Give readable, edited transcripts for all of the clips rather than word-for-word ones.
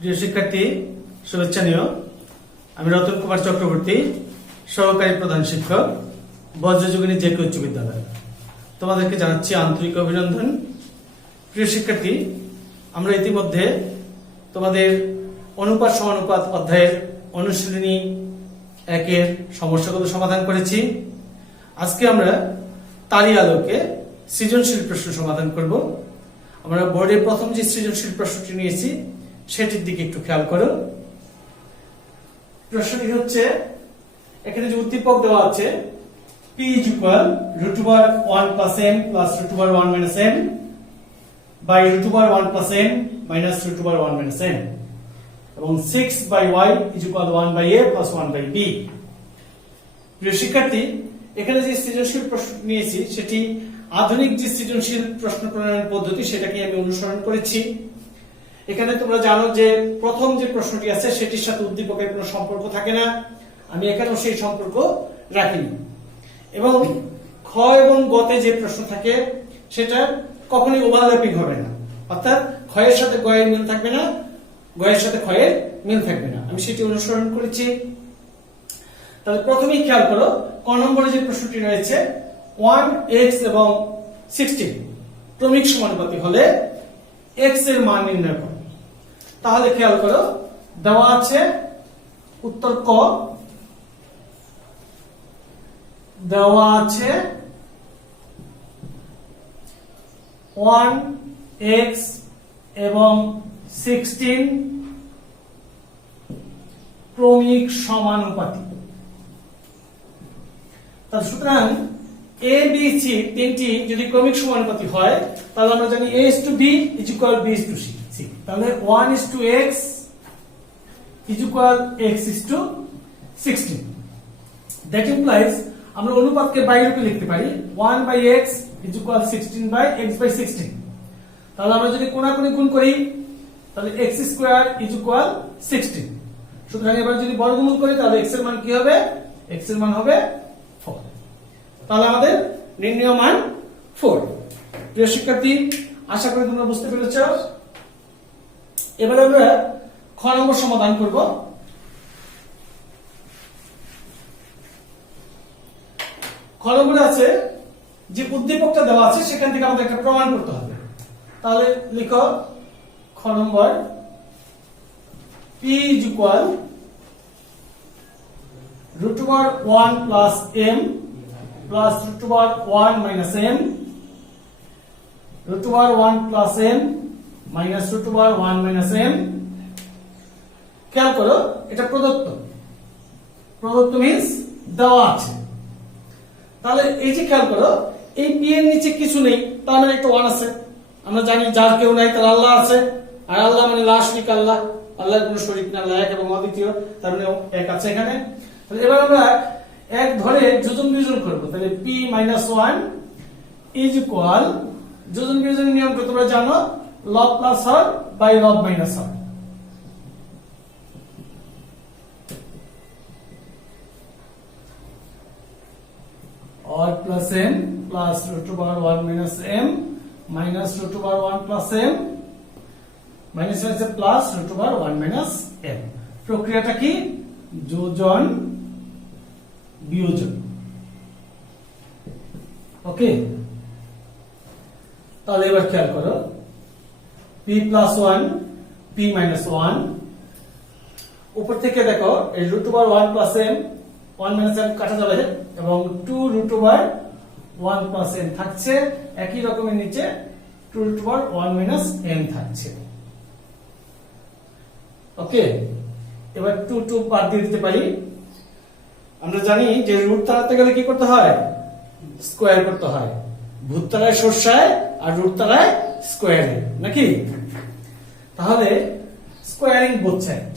প্রিয় শিক্ষার্থী, শুভেচ্ছা নিও। আমি রতন কুমার চক্রবর্তী, সহকারী প্রধান শিক্ষক, বজ্রযোগিনী জেকে উচ্চ বিদ্যালয়। তোমাদেরকে জানাচ্ছি আন্তরিক অভিনন্দন। প্রিয় শিক্ষার্থী, আমরা ইতিমধ্যে তোমাদের অনুপাত সমানুপাত অধ্যায়ের অনুশীলনী 1-এর সমস্যাগুলো সমাধান করেছি। আজকে আমরা তারই আলোকে সৃজনশীল প্রশ্ন সমাধান করব। আমরা বোর্ডের প্রথম যে সৃজনশীল প্রশ্নটি নিয়েছি সেটির দিকে একটু খেয়াল করো। প্রশ্নটি হচ্ছে, এখানে যে উদ্দীপক দেওয়া আছে p √1 plus m plus √1 minus m by √1 plus m minus √1 minus m এবং 6 by y is equal 1 by a plus 1 by b। প্রিয় শিক্ষার্থী, এখানে যে সৃজনশীল প্রশ্ন নিয়েছি সেটি আধুনিক যে সৃজনশীল প্রশ্ন প্রণয়ন পদ্ধতি সেটাকে আমি অনুসরণ করেছি। এখানে তোমরা জানো যে প্রথম যে প্রশ্নটি আছে সেটির সাথে উদ্দীপকের কোনো সম্পর্ক থাকে না। আমি এখানেও সেই সম্পর্ক রাখিনি। এবং খ এবং গতে যে প্রশ্ন থাকে সেটা কখনোই ওভারল্যাপিং হবে না, অর্থাৎ ক্ষয়ের সাথে গয়ের মিল থাকবে না, গয়ের সাথে ক্ষয়ের মিল থাকবে না। আমি সেটি অনুসরণ করেছি। তাহলে প্রথমেই খেয়াল করো, ক নম্বরে যে প্রশ্নটি রয়েছে 1x এবং 16 ক্রমিক সমানুপাতি হলে x এর মান নির্ণয় করো। তাহলে খেয়াল করো, দেওয়া আছে উত্তর ক, দেওয়া আছে 1x এবং 16 ক্রমিক সমানুপাতি। তাহলে সুতরাং a b c তিনটি যদি ক্রমিক সমানুপাতি হয় তাহলে আমরা জানি a is to b is equal b is to c। তাহলে 1 is to x is equal x is to 16। That implies আমরা অনুপাতকে বাইরূপে লিখতে পারি 1 by x is equal 16 by x by 16। তাহলে আমরা যদি কোণাকুণি গুণ করি তাহলে x স্কয়ার is equal 16। সুতরাং এবার যদি বর্গমূল করি তাহলে x এর মান কি হবে? x এর মান হবে 4। তাহলে আমাদের নির্ণয় মান 4। প্রিয় শিক্ষার্থী, আশা করি তোমরা বুঝতে পেরেছো। এবার আমরা খ নম্বর সমাধান করব। খ নম্বরে আছে যে উদ্দীপকটা দেওয়া আছে সেখান থেকে আমাদের একটা প্রমাণ করতে হবে। তাহলে লিখো খ নম্বর p is equal √1 plus m plus √1 minus m √1 plus m minus √1 minus m। খেয়াল করো, এটা প্রদত্ত। প্রদত্ত মিন্স দেওয়া আছে। তাহলে এই যে খেয়াল করো, এই p এর নিচে কিছু নেই, তার মানে একটা 1 আছে। আমরা জানি যার কেউ নাই তার আল্লাহ আছে, আর আল্লাহ মানে লা শারীকা আল্লাহ, আল্লাহর কোনো শরীক না, আল্লাহ এক এবং অদ্বিতীয়, তার মানে এক আছে এখানে। তাহলে এবার আমরা এক ধরে যোজন বিয়োজন করব। তাহলে p - 1 is equal, যোজন বিয়োজনের নিয়ম কি তোমরা জানো, লব প্লাস হর বাই লব minus Har. or plus m plus √1 minus m minus √1 plus m minus আছে plus √1 minus m। প্রক্রিয়াটা কি? যোজন বিয়োজন। ওকে, তাহলে এবার খেয়াল করো, p plus 1 p minus 1, উপর থেকে দেখো এই √1 plus m 1 minus m কাটা যাবে এবং 2√1 plus m থাকছে। একই রকমের নিচে 2√1 minus m থাকছে। ওকে, এবার 2 বাদ দিয়ে দিতে পারি। আমরা জানি যে রুট তাড়াতে গেলে কি করতে হয়? স্কয়ার করতে হয়। ভূত তাড়ায় সরষায় আর রুট তাড়ায় স্কয়ারে, নাকি? তাহলে squaring both side.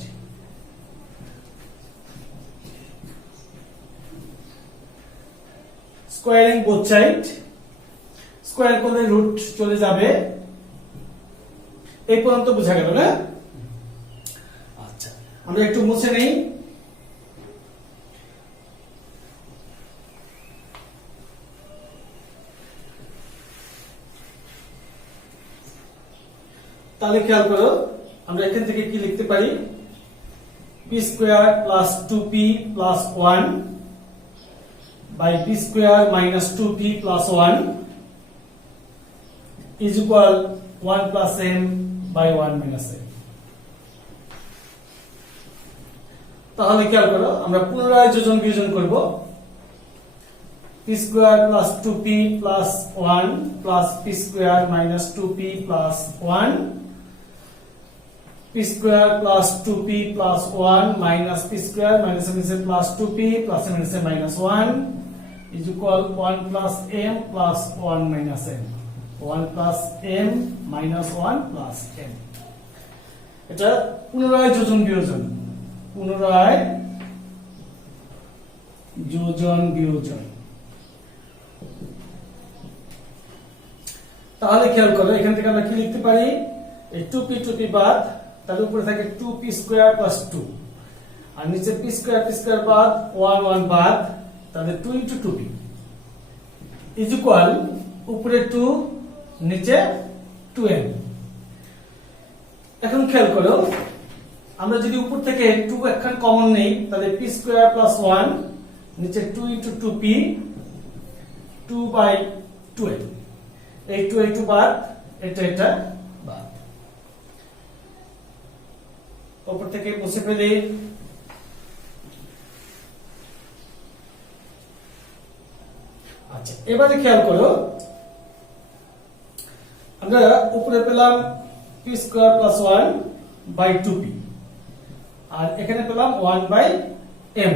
Squaring both side, square করলে রুট চলে যাবে। এই পর্যন্ত বোঝা গেল না? আচ্ছা, আমরা একটু মুছে নেই। তাহলে খেয়াল করো, আমরা এখান থেকে কি লিখতে পারি, P square plus 2p plus 1 by P square minus 2p plus 1 is equal 1 plus m by 1 minus m। তাহলে খেয়াল করো, আমরা পুনরায় যোজন বিয়োজন করব। P square plus 2p plus 1 plus P square minus 2p plus 1 p square plus 2p plus 1 minus p square minus m plus 2p plus m minus 1 is equal 1 plus m plus 1 minus m, 1 plus m minus 1 plus m। এটা পুনরায় যোজন বিয়োজন, পুনরায় যোজন বিয়োজন। তাহলে খেয়াল করো, এখান থেকে আমরা কি লিখতে পারি, এই 2p বাদ, তার উপরে থাকে 2p স্কয়ার প্লাস 2, আর নিচে p স্কয়ার বাদ 1 1 বাদ, তাহলে 2 * 2p ইজ ইকুয়াল উপরে 2 নিচে 2m। এখন খেয়াল করো, আমরা যদি উপর থেকে 2 একখান কমন নেই, তাহলে p স্কয়ার প্লাস 1 নিচে 2 * 2p 2/2m, এই 2 বাদ, এটা বাদ, উপর থেকে মুছে ফেলে আচ্ছা এবারে খেয়াল করো, আমরা উপরে পেলাম p square plus 1 by 2p, আর এখানে পেলাম 1/m।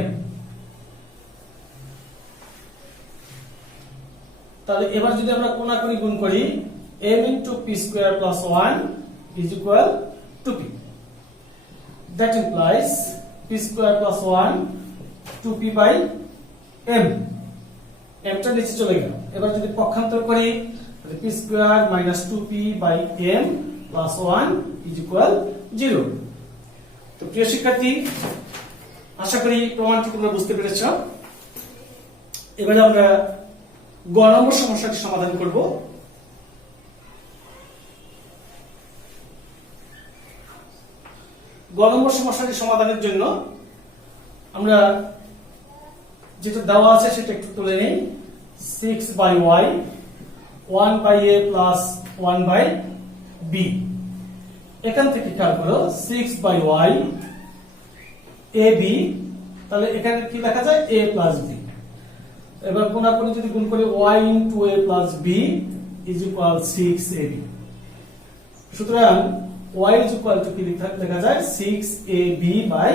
তাহলে এবার যদি আমরা কোণাকুণি গুণ করি, m * p square plus 1 is equal to p। That implies p square plus 1 2p by m, m টা নিচে চলে গেল। এবার যদি পক্ষান্তর করি, তাহলে p square minus 2p by m plus 1 is equal 0। তো প্রিয় শিক্ষার্থী, আশা করি প্রমাণটি তোমরা বুঝতে পেরেছ। এবারে আমরা গ নম্বর সমস্যাটি সমাধান করব। গ নম্বর সমস্যাটি সমাধানের জন্য আমরা যেটা দেওয়া আছে সেটা একটু তুলে নেই। 6/y 1/a plus 1/b, এখান থেকে খেয়াল করো 6/y ab, তাহলে এখানে কি লেখা যায়, a plus b। এবার কোণাকুণি যদি গুণ করি, y into a plus b is equal 6ab। সুতরাং y is equal to কি লেখা যায়, 6ab by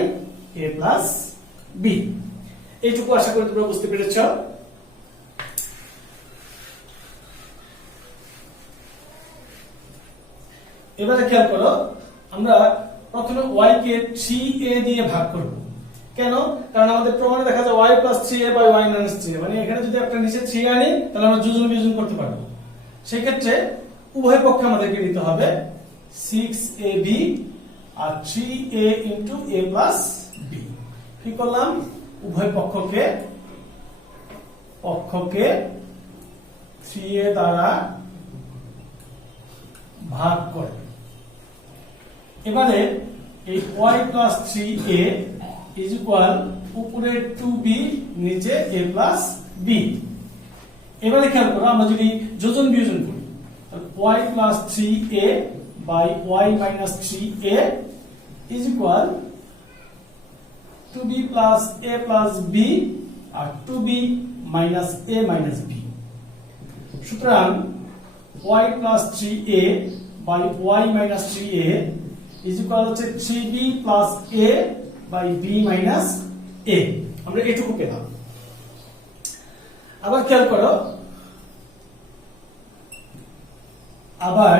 a plus b। এইটুকু আশা করি তোমরা বুঝতে পেরেছ। এবারে খেয়াল করো, আমরা প্রথমে y কে 3a দিয়ে ভাগ করব। কেন? কারণ আমাদের প্রমাণে দেখা যায় y plus 3a by y minus 3a, মানে এখানে যদি একটা নিচে 3 আনি, তাহলে আমরা যোজন বিয়োজন করতে পারবো। সেই ক্ষেত্রে উভয় পক্ষে আমাদেরকে নিতে হবে 6ab R 3a into a plus b। কি করলাম, উভয় পক্ষকে 3a দ্বারা ভাগ করে। এবারে এই y plus 3a is equal উপরে 2b নিচে a plus b। এবারে খেয়াল করো, আমরা যদি যোজন বিয়োজন করি, y plus 3a by y minus 3a is equal 2b plus a plus b R 2b minus a minus b। সুতরাং y plus 3a by y minus 3a is equal হচ্ছে 3b plus a by b minus a। আমরা এটুকু পেলাম। আবার খেয়াল করো, আবার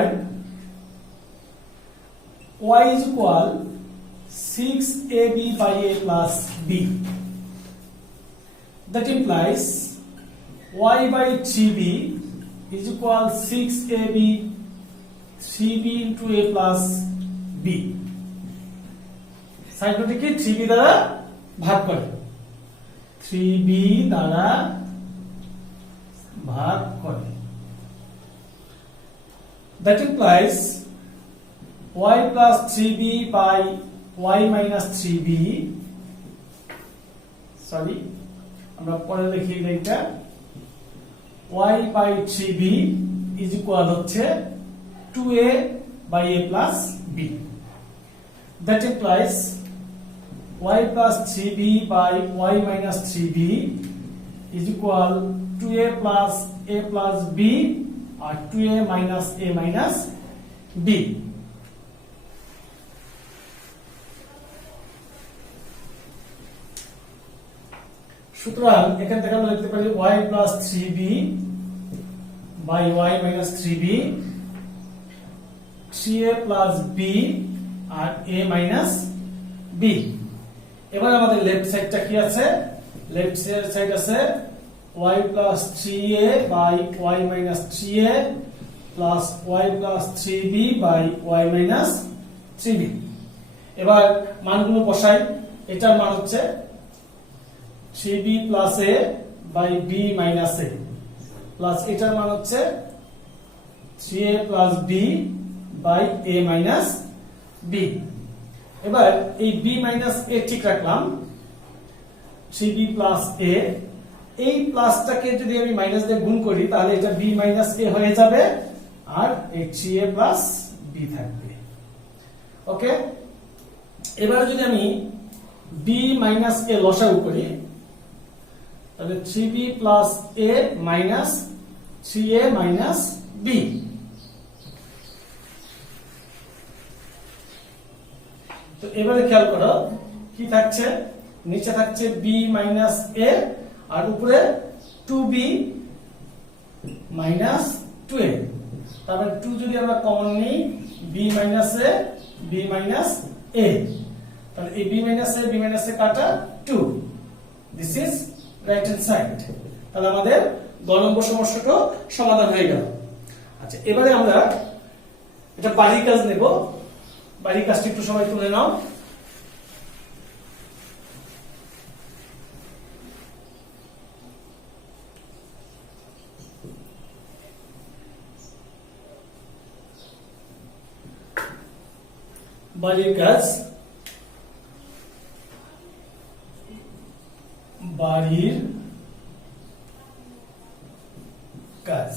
y is equal 6ab by a plus b। That implies y by 3b is equal 6ab 3b into a plus b। Sine দুটিকে 3b দ্বারা ভাগ করে, 3b দ্বারা ভাগ করে। That implies y plus 3b by y minus 3b, sorry আমরা পরে লিখি এটা, y by 3b is equal হচ্ছে 2a by a plus b. That implies y plus 3b by y minus 3b is equal 2a plus b or 2a minus a minus b. সুতরাং এখান থেকে আমরা লিখতে পারি y plus 3b by y minus 3b, 3a plus b R a minus b. এবার আমাদের left সাইডটা কি আছে? লেফট সাইড আছে y plus 3a by y minus 3a plus y plus 3b by y minus 3b. এবার মানগুলো বসাই। এটার মান হচ্ছে 3b plus a by b minus a plus এটার মান হচ্ছে 3a plus b by a minus b. এবার এই b minus a ঠিক রাখলাম, 3b plus a, এই প্লাসটাকে যদি আমি মাইনাস দিয়ে গুণ করি তাহলে এটা b minus a হয়ে যাবে আর এই 3a plus b থাকবে। ওকে, এবার যদি আমি b minus a লসাগু করি তাহলে 3b plus a minus 3a minus b। তো এবারে খেয়াল করো কি থাকছে, নিচে থাকছে b minus a আর উপরে 2b minus 2a। তারপরে 2 যদি আমরা কমন নিই b minus a b minus a, তাহলে এই b minus a কাটা 2, this is right hand side. তাহলে আমাদের গ নম্বর সমস্যাটা সমাধান হয়ে গেল। আচ্ছা, এবারে আমরা এটা বাড়ির কাজ নেব। বাড়ির কাজটি একটু সবাই তুলে নাও। বাড়ির কাজ, বাড়ির কাজ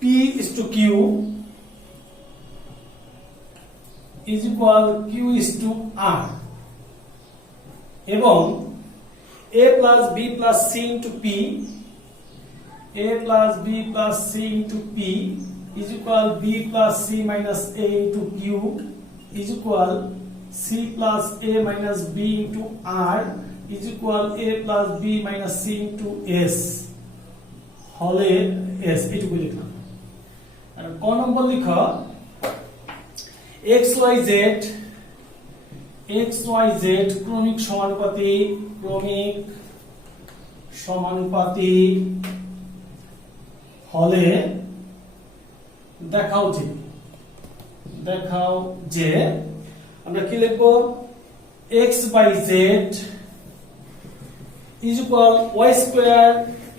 P is to Q is equal Q is to R এবং A plus B plus C into P, A plus B plus C into P is equal B plus C minus A into Q is equal C plus A minus B into R is equal A plus B minus C into S হলে S, এটুকু লিখলাম। আর ক নম্বর লিখো XYZ ক্রমিক সমানুপাতি হলে দেখাও যে আমরা কি লিখবো, x by z is equal y square,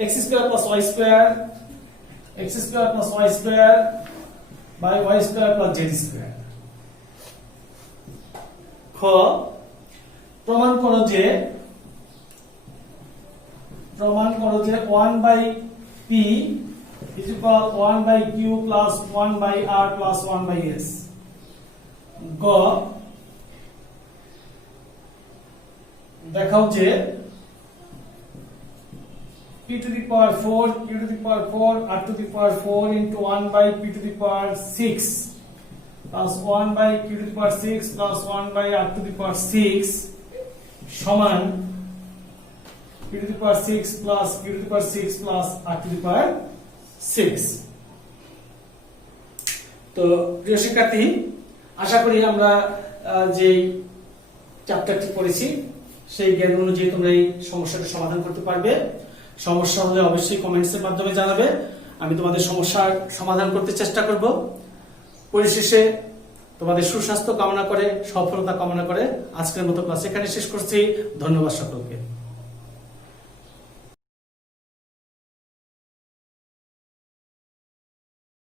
x square plus y square by y square plus z square। খ, প্রমাণ করো যে 1 by p is equal 1 by q plus 1 by r plus 1 by s। গ, দেখাও যে p to the power 4 q to the power 4 r to the power 4 into 1 by p to the power 6 plus 1 by q to the power 6 plus 1 by r to the power 6 সমান p to the power 6 plus q to the power 6 plus r to the power 6। তো প্রিয় শিক্ষার্থী, আশা করি আমরা যে চ্যাপ্টারটি পড়েছি সেই জ্ঞান অনুযায়ী তোমরা এই সমস্যাটা সমাধান করতে পারবে। সমস্যা হলে অবশ্যই কমেন্টসের মাধ্যমে জানাবে, আমি তোমাদের সমস্যার সমাধান করতে চেষ্টা করব। পরিশেষে তোমাদের সুস্বাস্থ্য কামনা করে, সফলতা কামনা করে আজকের মতো ক্লাস এখানে শেষ করছি। ধন্যবাদ সকলকে।